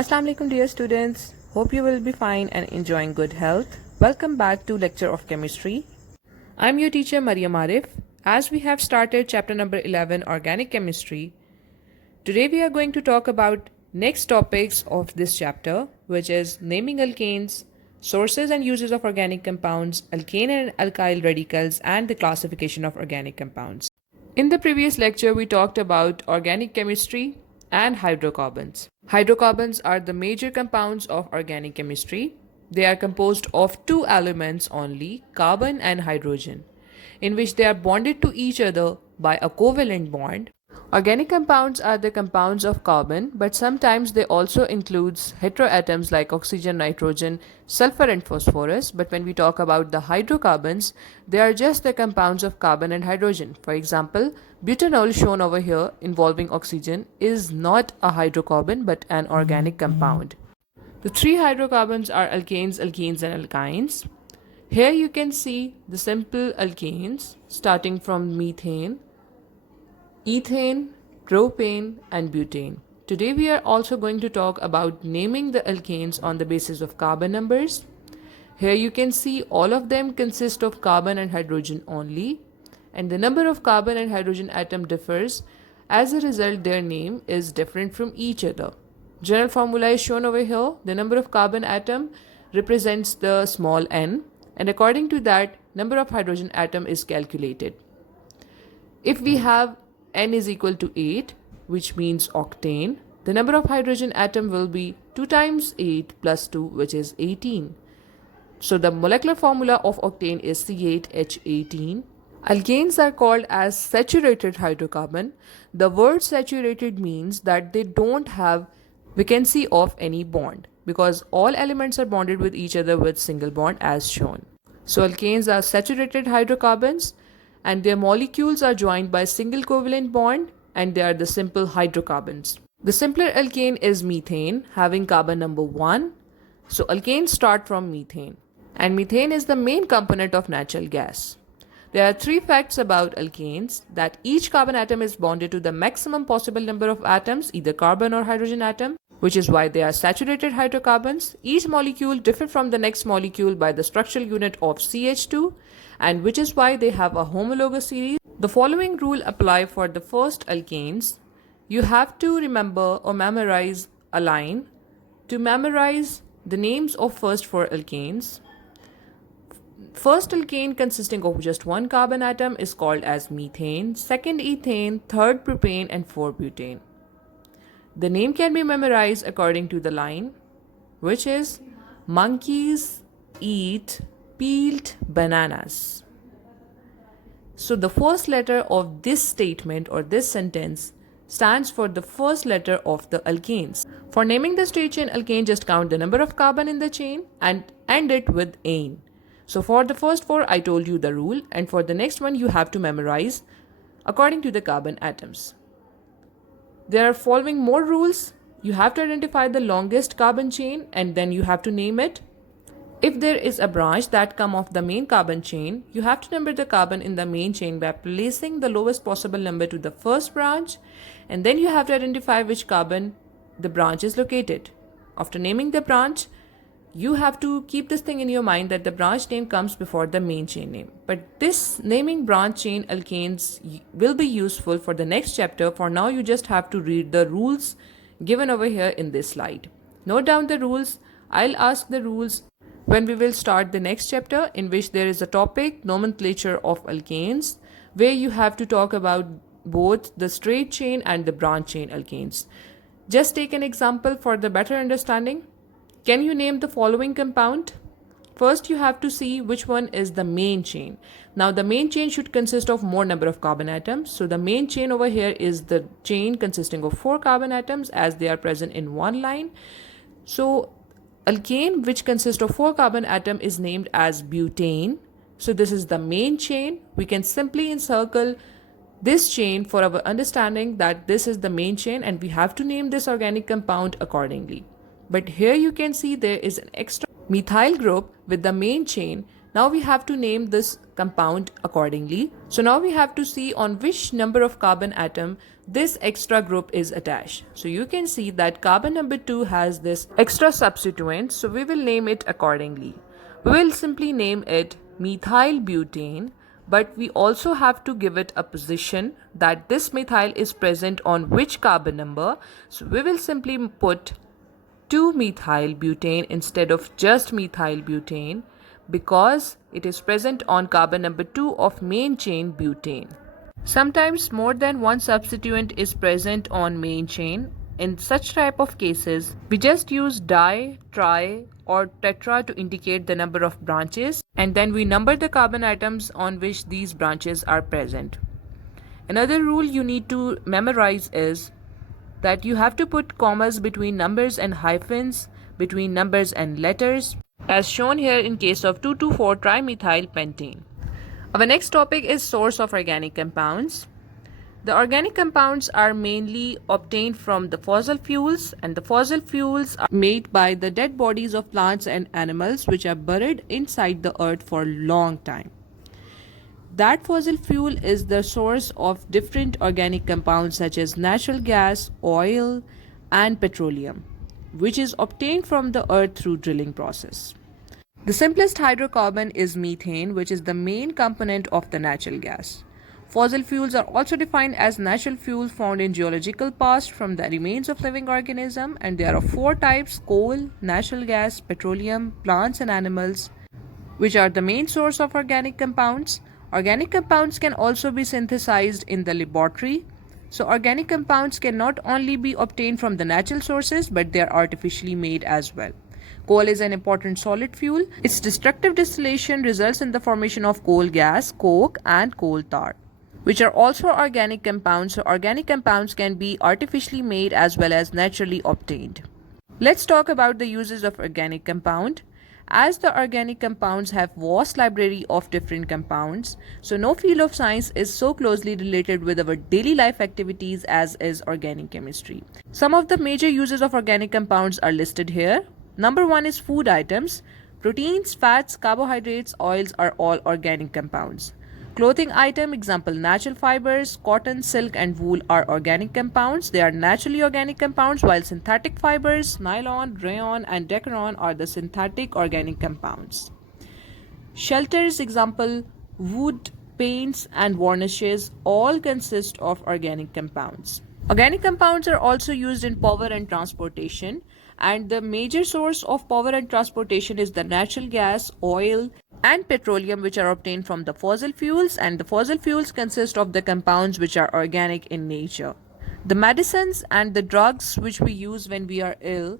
Assalamu alaikum dear students. Hope you will be fine and enjoying good health. Welcome back to lecture of chemistry. I'm your teacher Maryam Arif. As we have started chapter number 11 organic chemistry, today we are going to talk about next topics of this chapter, which is naming alkanes, sources and uses of organic compounds, alkane and alkyl radicals, and the classification of organic compounds. In the previous lecture, we talked about organic chemistry and hydrocarbons. Hydrocarbons are the major compounds of organic chemistry. They are composed of two elements only, carbon and hydrogen, in which they are bonded to each other by a covalent bond. Organic compounds are the compounds of carbon, but sometimes they also includes heteroatoms like oxygen, nitrogen, sulfur and phosphorus. But when we talk about the hydrocarbons, they are just the compounds of carbon and hydrogen. For example, butanol shown over here involving oxygen is not a hydrocarbon but an organic compound. The three hydrocarbons are alkanes, alkenes and alkynes. Here you can see the simple alkanes starting from methane, ethane, propane and butane. Today we are also going to talk about naming the alkanes on the basis of carbon numbers. Here you can see all of them consist of carbon and hydrogen only, and the number of carbon and hydrogen atom differs. As a result, their name is different from each other. General formula is shown over here. The number of carbon atom represents the small n, and according to that, number of hydrogen atom is calculated. If we have n is equal to 8, which means octane, the number of hydrogen atom will be 2 times 8 plus 2, which is 18. So the molecular formula of octane is C8H18. Alkanes are called as saturated hydrocarbon. The word saturated means that they don't have vacancy of any bond, because all elements are bonded with each other with single bond as shown. So alkanes are saturated hydrocarbons, and their molecules are joined by a single covalent bond, and they are the simple hydrocarbons. The simpler alkane is methane, having carbon number 1. So alkanes start from methane, and methane is the main component of natural gas. There are 3 facts about alkanes: that each carbon atom is bonded to the maximum possible number of atoms, either carbon or hydrogen atom, which is why they are saturated hydrocarbons. Each molecule differs from the next molecule by the structural unit of CH2, and which is why they have a homologous series. The following rule apply for the first alkanes. You have to remember or memorize a line to memorize the names of first 4 alkanes. First alkane consisting of just one carbon atom is called as methane, second ethane, third propane and fourth butane. The name can be memorized according to the line, which is monkeys eat peeled bananas. So the first letter of this statement or this sentence stands for the first letter of the alkanes. For naming the straight chain alkane, just count the number of carbon in the chain and end it with ane. So for the first 4, I told you the rule, and for the next one you have to memorize according to the carbon atoms. There are following more rules. You have to identify the longest carbon chain and then you have to name it. If there is a branch that comes off the main carbon chain, you have to number the carbon in the main chain by placing the lowest possible number to the first branch, and then you have to identify which carbon the branch is located. After naming the branch, you have to keep this thing in your mind that the branch name comes before the main chain name. But this naming branch chain alkanes will be useful for the next chapter. For now, you just have to read the rules given over here in this slide. Note down the rules. I'll ask the rules when we will start the next chapter, in which there is a topic, nomenclature of alkanes, where you have to talk about both the straight chain and the branch chain alkanes. Just take an example for the better understanding. Can you name the following compound? First, you have to see which one is the main chain. Now, the main chain should consist of more number of carbon atoms. So the main chain over here is the chain consisting of 4 carbon atoms as they are present in one line. So alkane, which consists of 4 carbon atom, is named as butane. So this is the main chain. We can simply encircle this chain for our understanding that this is the main chain, and we have to name this organic compound accordingly. But here you can see there is an extra methyl group with the main chain. Now we have to name this compound accordingly. So now we have to see on which number of carbon atom this extra group is attached. So you can see that carbon number 2 has this extra substituent, so we will name it accordingly. We will simply name it methyl butane, but we also have to give it a position that this methyl is present on which carbon number. So we will simply put 2-methyl butane instead of just methyl butane because it is present on carbon number 2 of main chain butane. Sometimes more than one substituent is present on main chain. In such type of cases, we just use di, tri or tetra to indicate the number of branches, and then we number the carbon atoms on which these branches are present. Another rule you need to memorize is that you have to put commas between numbers and hyphens between numbers and letters, as shown here in case of 2,2,4 trimethyl pentane. Our next topic is source of organic compounds. The organic compounds are mainly obtained from the fossil fuels, and the fossil fuels are made by the dead bodies of plants and animals which are buried inside the earth for a long time. That fossil fuel is the source of different organic compounds such as natural gas, oil, and petroleum, which is obtained from the earth through drilling process. The simplest hydrocarbon is methane, which is the main component of the natural gas. Fossil fuels are also defined as natural fuels found in geological past from the remains of living organisms, and there are 4 types: coal, natural gas, petroleum, plants and animals, which are the main source of organic compounds. Organic compounds can also be synthesized in the laboratory. So organic compounds can not only be obtained from the natural sources, but they are artificially made as well. Coal is an important solid fuel. Its destructive distillation results in the formation of coal gas, coke, and coal tar, which are also organic compounds. So organic compounds can be artificially made as well as naturally obtained. Let's talk about the uses of organic compound. As the organic compounds have vast library of different compounds, so no field of science is so closely related with our daily life activities as is organic chemistry. Some of the major uses of organic compounds are listed here. Number 1 is food items. Proteins, fats, carbohydrates, oils are all organic compounds. Clothing item, example natural fibers, cotton, silk and wool are organic compounds. They are naturally organic compounds, while synthetic fibers, nylon, rayon and decaron are the synthetic organic compounds. Shelters, example wood, paints and varnishes all consist of organic compounds. Organic compounds are also used in power and transportation, and the major source of power and transportation is the natural gas, oil and petroleum, which are obtained from the fossil fuels, and the fossil fuels consist of the compounds which are organic in nature. The medicines and the drugs which we use when we are ill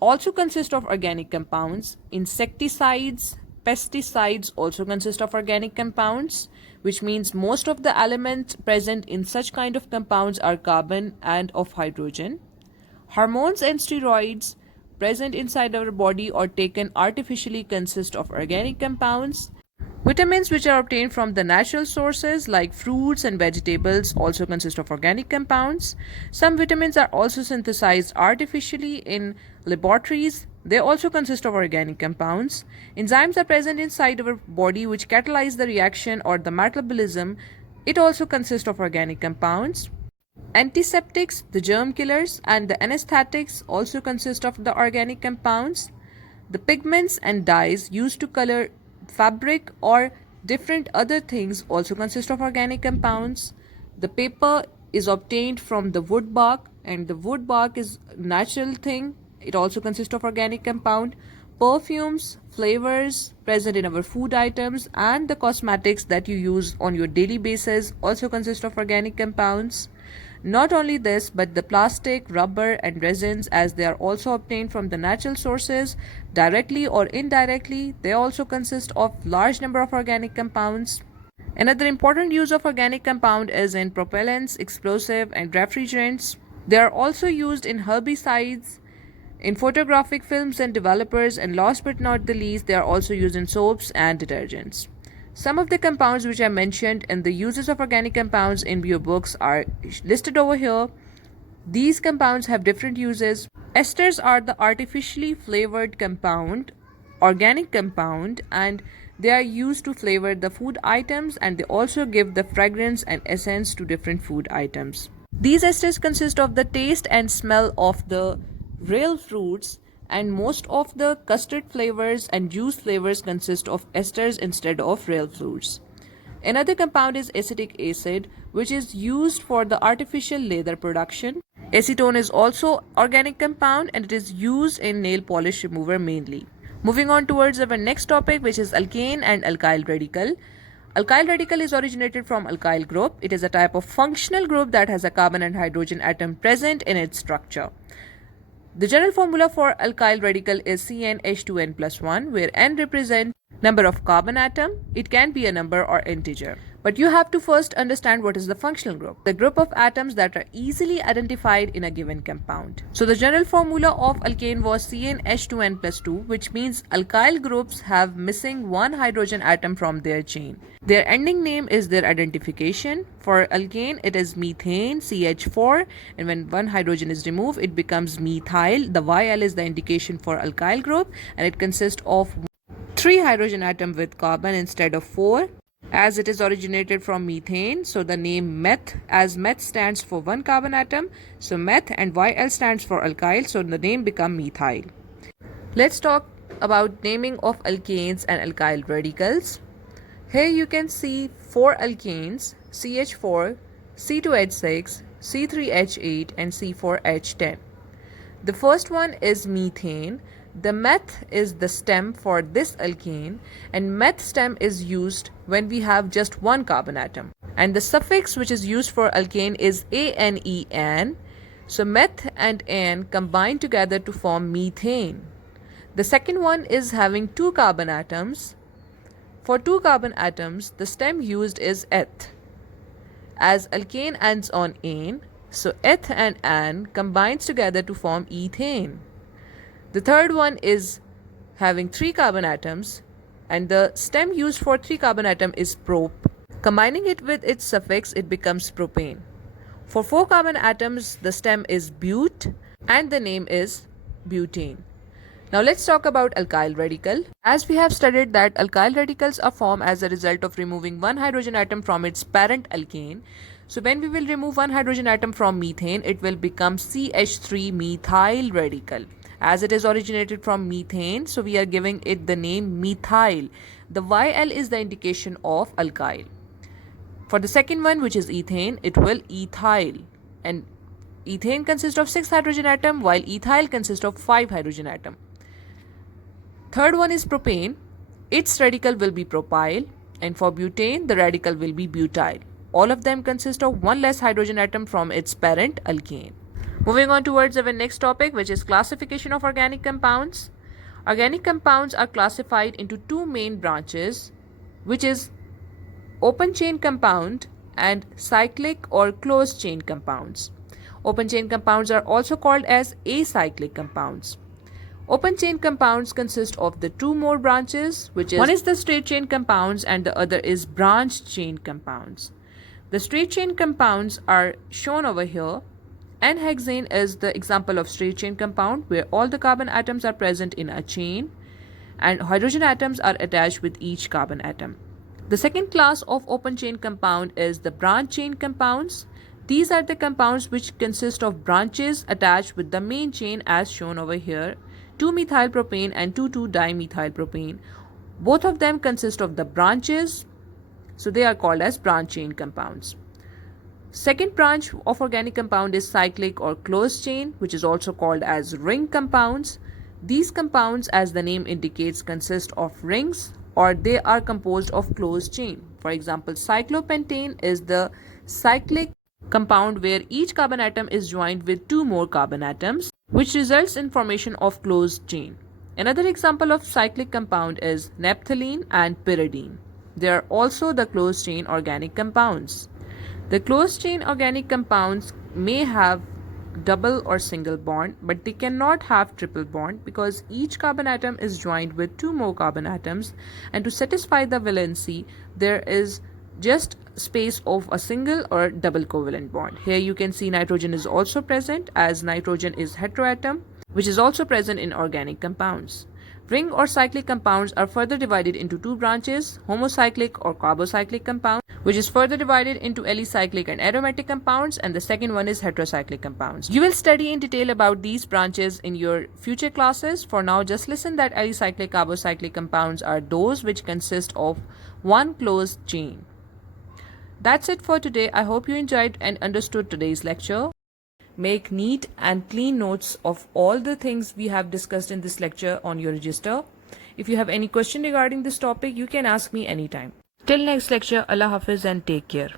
also consist of organic compounds. Insecticides, pesticides also consist of organic compounds, which means most of the elements present in such kind of compounds are carbon and of hydrogen. Hormones and steroids present inside our body or taken artificially consist of organic compounds. Vitamins which are obtained from the natural sources like fruits and vegetables also consist of organic compounds. Some vitamins are also synthesized artificially in laboratories. They also consist of organic compounds. Enzymes are present inside our body which catalyze the reaction or the metabolism. It also consists of organic compounds. Antiseptics, the germ killers, and the anesthetics also consist of the organic compounds. The pigments and dyes used to color fabric or different other things also consist of organic compounds. The paper is obtained from the wood bark, and the wood bark is a natural thing. It also consists of organic compound. Perfumes, flavors present in our food items, and the cosmetics that you use on your daily basis also consist of organic compounds. Not only this, but the plastic, rubber and resins, as they are also obtained from the natural sources directly or indirectly, they also consist of large number of organic compounds. Another important use of organic compound is in propellants, explosive and refrigerants. They are also used in herbicides, in photographic films and developers, and last but not the least, they are also used in soaps and detergents. Some of the compounds which I mentioned and the uses of organic compounds in your books are listed over here. These compounds have different uses. Esters are the artificially flavored compound, organic compound, and They are used to flavor the food items, and they also give the fragrance and essence to different food items. These esters consist of the taste and smell of the real fruits, and most of the custard flavors and juice flavors consist of esters instead of real fruits. Another compound is acetic acid, which is used for the artificial leather production. Acetone is also organic compound, and it is used in nail polish remover mainly. Moving on towards our next topic, which is alkane and alkyl radical. Alkyl radical is originated from alkyl group. It is a type of functional group that has a carbon and hydrogen atom present in its structure. The general formula for alkyl radical is CnH2n plus 1, where n represents number of carbon atom. It can be a number or integer. But you have to first understand what is the functional group, the group of atoms that are easily identified in a given compound. So the general formula of alkane was CnH2n plus 2, which means alkyl groups have missing one hydrogen atom from their chain. Their ending name is their identification. For alkane, it is methane, CH4, and when one hydrogen is removed, it becomes methyl. The YL is the indication for alkyl group, and it consists of 3 hydrogen atom with carbon instead of 4. As it is originated from methane, so the name meth, as meth stands for 1 carbon atom, so meth, and YL stands for alkyl, so the name become methyl. Let's talk about naming of alkanes and alkyl radicals. Here you can see 4 alkanes, CH4, C2H6, C3H8, and C4H10. The first one is methane. The meth is the stem for this alkane, and meth stem is used when we have just one carbon atom. And the suffix which is used for alkane is ANEN. So meth and an combine together to form methane. The second one is having 2 carbon atoms. For 2 carbon atoms, the stem used is eth. As alkane ends on ane, so eth and an combines together to form ethane. The third one is having 3 carbon atoms, and the stem used for 3 carbon atom is prop. Combining it with its suffix, it becomes propane. For 4 carbon atoms, the stem is bute, and the name is butane. Now let's talk about alkyl radical. As we have studied that alkyl radicals are formed as a result of removing one hydrogen atom from its parent alkane. So when we will remove one hydrogen atom from methane, it will become CH3 methyl radical. As it is originated from methane, so we are giving it the name methyl. The YL is the indication of alkyl. For the second one, which is ethane, it will ethyl. And ethane consists of 6 hydrogen atom, while ethyl consists of 5 hydrogen atom. Third one is propane. Its radical will be propyl. And for butane, the radical will be butyl. All of them consist of one less hydrogen atom from its parent alkane. Moving on towards our next topic, which is classification of organic compounds. Organic compounds are classified into 2 main branches, which is open chain compound and cyclic or closed chain compounds. Open chain compounds are also called as acyclic compounds. Open chain compounds consist of the 2 more branches, which is one is the straight chain compounds and the other is branched chain compounds. The straight chain compounds are shown over here. N-hexane is the example of straight chain compound where all the carbon atoms are present in a chain and hydrogen atoms are attached with each carbon atom. The second class of open chain compound is the branch chain compounds. These are the compounds which consist of branches attached with the main chain as shown over here, 2-methylpropane and 2,2-dimethylpropane. Both of them consist of the branches, so they are called as branch chain compounds. Second branch of organic compound is cyclic or closed chain, which is also called as ring compounds. These compounds, as the name indicates, consist of rings or they are composed of closed chain. For example, cyclopentane is the cyclic compound where each carbon atom is joined with 2 more carbon atoms, which results in formation of closed chain. Another example of cyclic compound is naphthalene and pyridine. They are also the closed chain organic compounds. The closed chain organic compounds may have double or single bond, but they cannot have triple bond because each carbon atom is joined with 2 more carbon atoms, and to satisfy the valency there is just space of a single or double covalent bond. Here you can see nitrogen is also present, as nitrogen is heteroatom, which is also present in organic compounds. Ring or cyclic compounds are further divided into two branches, homocyclic or carbocyclic compound, which is further divided into alicyclic and aromatic compounds, and the second one is heterocyclic compounds. You will study in detail about these branches in your future classes. For now, just listen that alicyclic carbocyclic compounds are those which consist of one closed chain. That's it for today. I hope you enjoyed and understood today's lecture. Make neat and clean notes of all the things we have discussed in this lecture on your register. If you have any question regarding this topic, you can ask me anytime. Till next lecture, Allah Hafiz and take care.